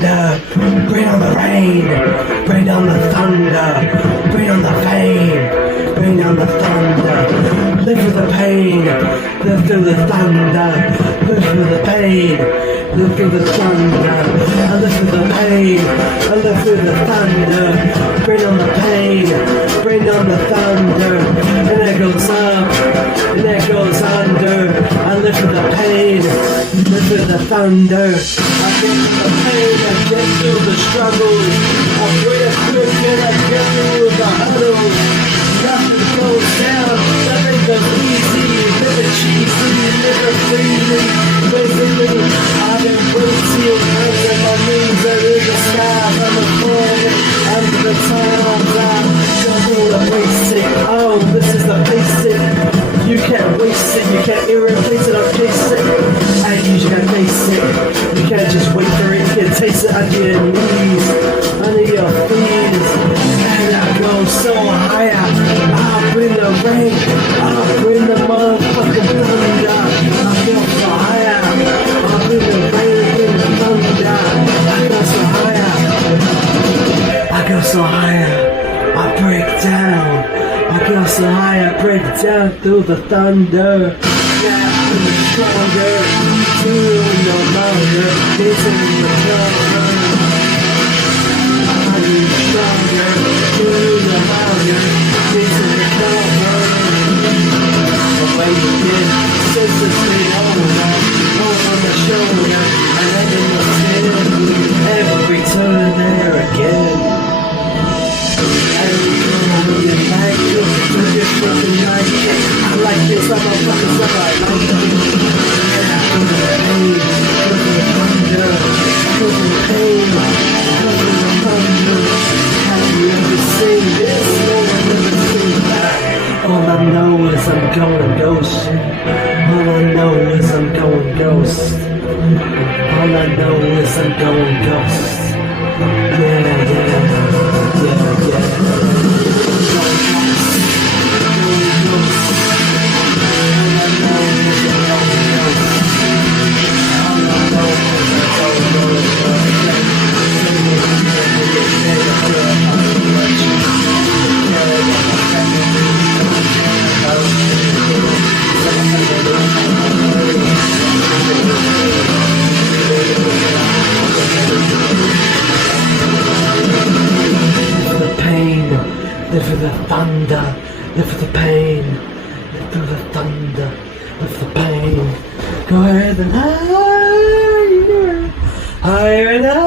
thunder, bring on the rain, bring on the thunder, bring on the pain, bring on the thunder. Live with the pain, live through the thunder, live through the pain, live through the thunder. I live through the pain, I live through the thunder. Bring on the pain, bring on the thunder. And it goes up, and it goes under. I live through the pain, live through the thunder. I get through the pain, I get through the struggles. I pray a quick and I get through the huddles. Nothing goes down, nothing goes easy. Live it cheesy, live it freely. Basically, I've been waiting under my knees and in the skies. I'm a falling under the times. I'm juggling the basic. Oh, this is the basic. You can't waste it, you can't irreplace it or chase it. And you just gotta face it. You can't just wait for it, you can taste it under your knees, under your feet. And I go so higher. I'll bring the rain, I'll bring the motherfucking thunder. I'll go so higher. I'll bring the rain, bring the thunder. I go so higher. I go so higher. I break down. I go so high, I break down through the thunder. Yeah, I'm stronger, to no longer, it's in the cover. I'm stronger, to no longer, it's in the cover. But when you get senselessly over on the shoulder, and then in the tail, every turn there again. I like this, I'm a fucking stuff I like it. Yeah, I feel the pain, I feel the thunder, I feel the pain, I feel the thunder. Have you ever seen this? No one ever seen that. All I know is I'm going ghost. All I know is I'm going ghost. All I know is I'm going ghost. Yeah. Live for the thunder, live for the pain, live through the thunder, live for the pain. Go ahead and higher, higher and higher.